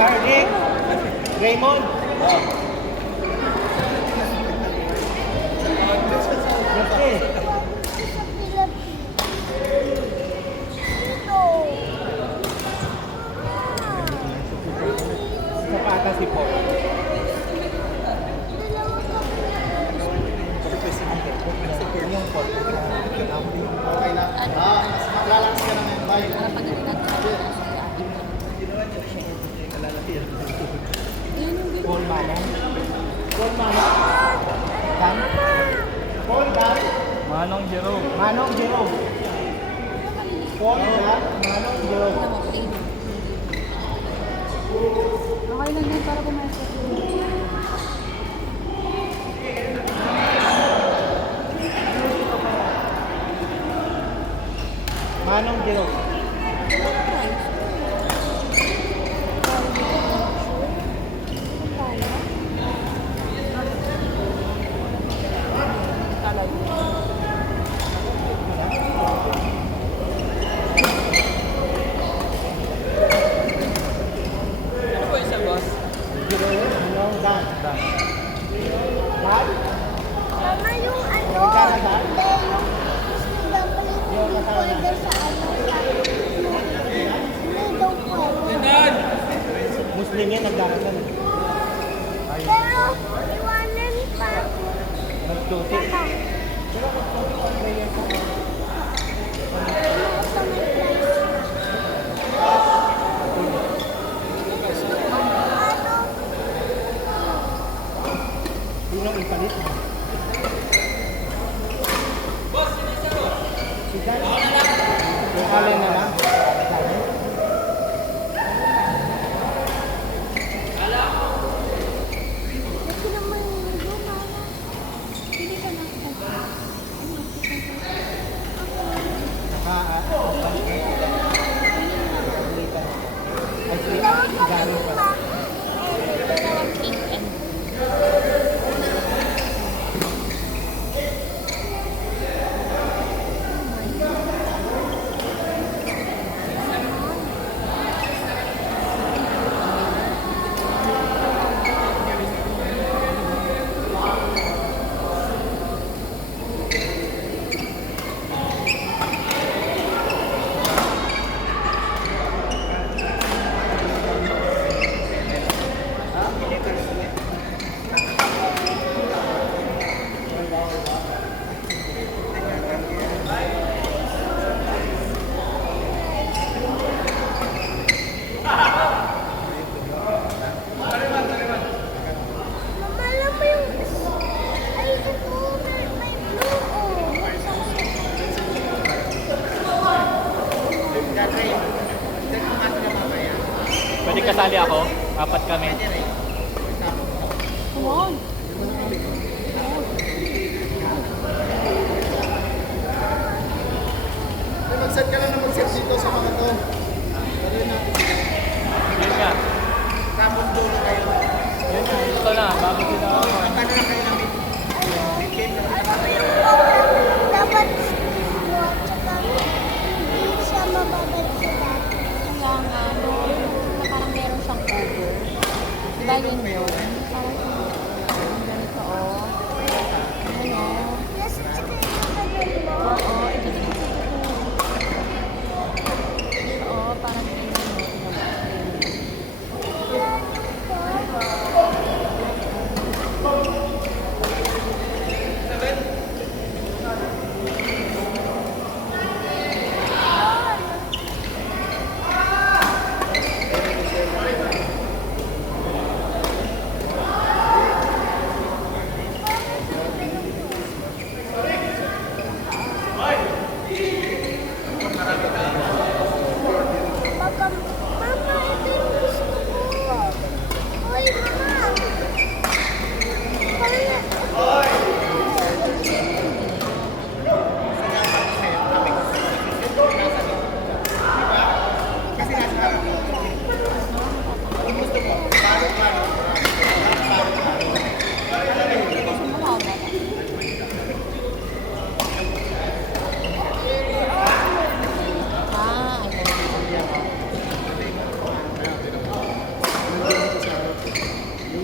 Hardik. Raymond. Merci. Sapata si Paul. Yung Paul. Okay na. Mas maglalakas ka na ngayon. Bye. Paul Manong. Paul Manong. Dan. Paul Dan. Manong Jerome. Manong Jerome. Paul Dan. Manong Jerome. Okay lang yan para pumasok. Manong Jerome. Ano po isa, boss? Jerome. Manong Dan. Dan. Dan? Mama, yung ano, Magkakasan? hindi, yung order sa ano, sa Freedom Park. Muslim yan, nagdaragan. Pero, iwanan pa. Nagtuti. Pero nagtuti pa prayer ko. Ano sa may place? Ano? Yun ang ipalit. Si Dan. Yung alin na lang. Kasi naman yung mama. Hindi ka na. Ay, si Gary pa. Pink and Mama, alam mo yung... Ay, ito, may blue, oh. Pwede kasali ako? Apat kami. come on. Mag-set ka lang na mag-set dito sa mga to. Yun nga. Tapos doon kayo. Yun nga. Ito na. Bago sila ako. Paano na kayo na meeting? Ano ba yung program? Dapat mo, tsaka hindi siya mababad sa dati. Kaya nga, no, na parang meron siyang cover.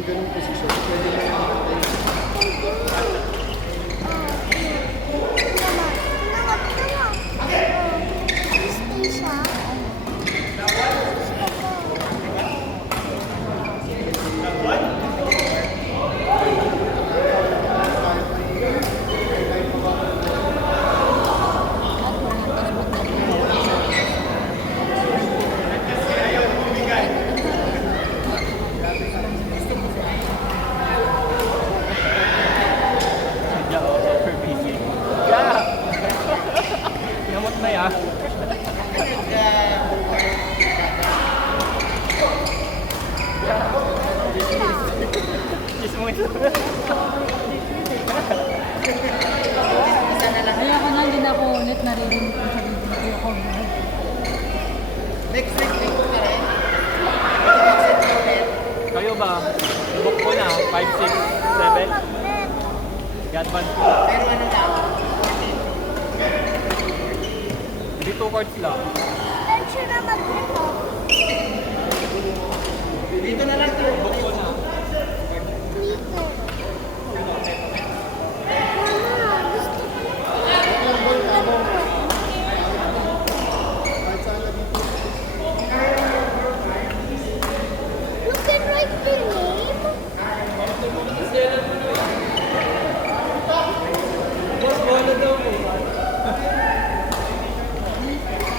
ganung posisyon, pwede mo makatay. Thank you. Stay siya. Sadya ako, super busy. Yeah! Namot na ya. Kiss mo ito. Ayoko na, hindi na ako ulit naririnig ko sa video ko. Next week ko ka rin. Kayo ba? Book ko na, 5, 6, 7. I-advance ko. Pero ano lang? Hindi 2 cards lang. Let's siya na mag-ito. Dito na lang ito. Book ko na. Dito. Mama, gusto ko You can write the name. Boss, bola daw mo.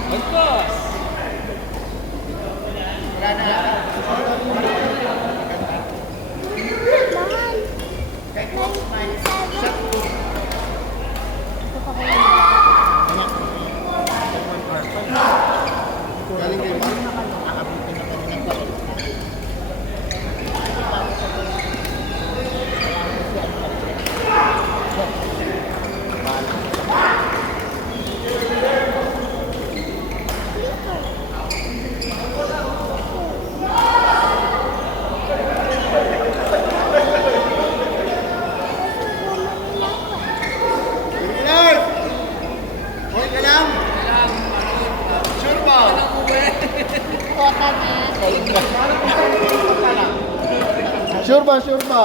Magpas! Mahal. 97. Galing kay Mark. Nakabuti na kami ng balik. Lord! Okay ka lang? Sure ba? Kota na. Sure ba? Sure ba?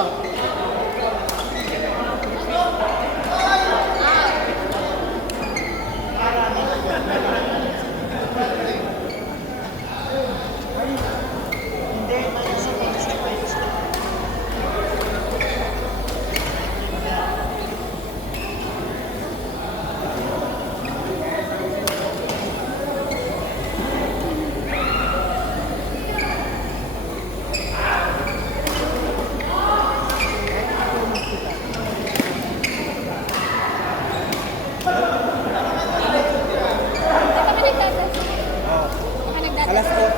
Alas 4.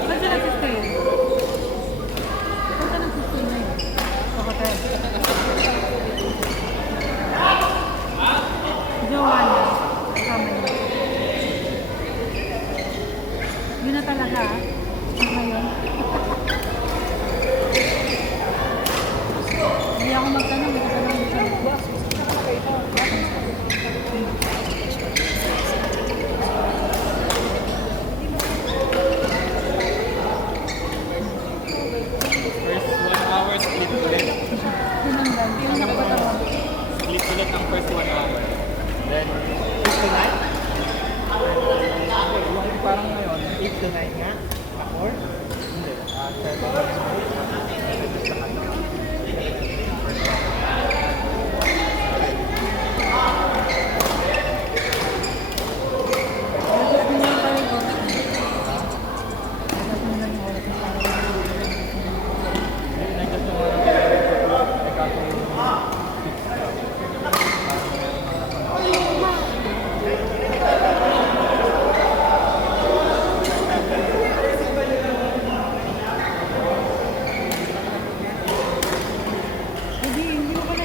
Saan siya nagsistay? Saan siya nagsistay na yun? Sa hotel. Joanna. Kasama niya. Yun na talaga ah. Ngayon. Hindi ako magtanong. Hindi ka lang magtanong. First 1 hour, split ulit. Tinanggal. Hindi na ako patawag. Split ulit ang first 1 hour. Then, 6 to 9? yung parang ngayon, 8 to 9 nga? 4? hindi. 7. Tapos din lang tayo yung oras niya. Tapos din lang yung oras niya. Hindi ko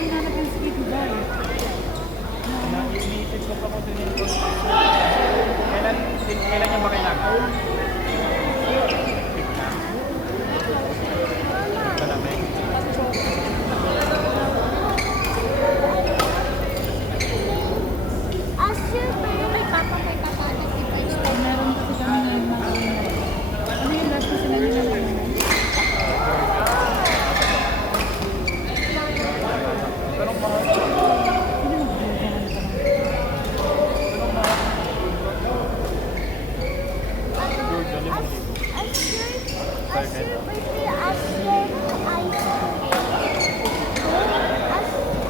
circuit.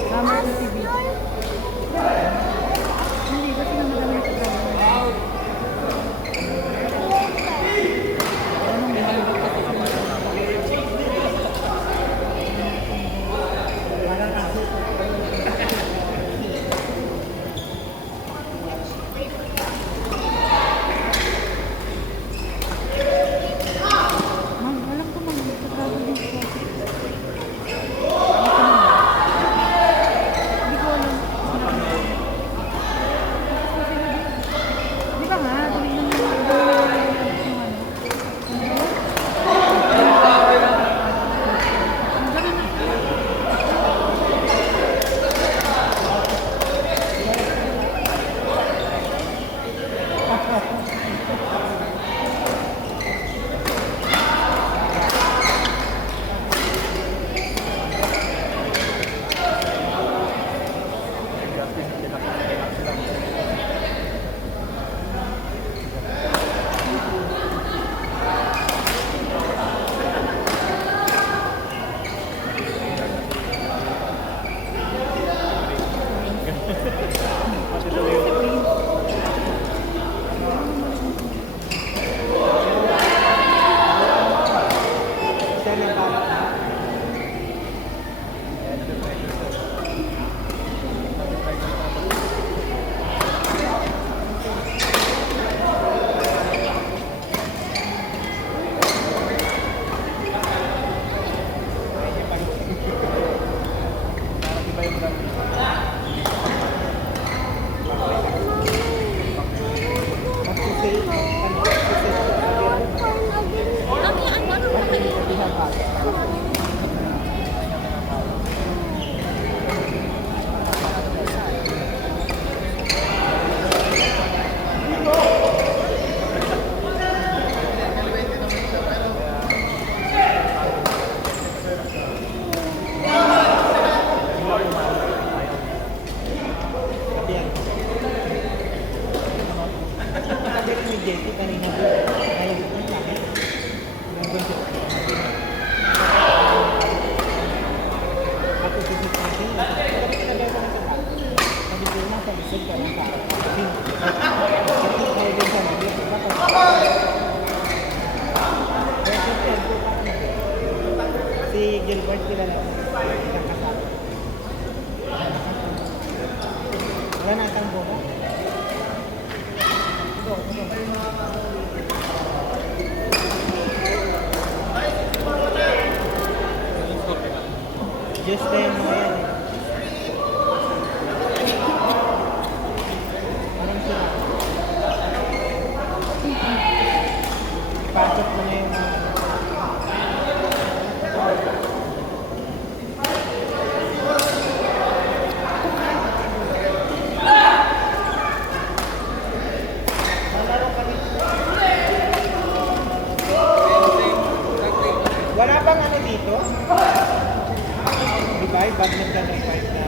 Summer na TV. Hindi, kasi na madami ito gawin. Anong mahal kasi Ma'am, alam ko ma'am, nagtatravel din si Coffee. Hindi ko alam. Di ba nga, tinignan mo yung ano. Ang ganun na. Si Gilbert kilala ko. Isang kasama. Wala na atang buka. Just tayo mo yan eh. Anong sila? Pasok mo na yung wala bang ano dito? Di ba? Badminton ng fight na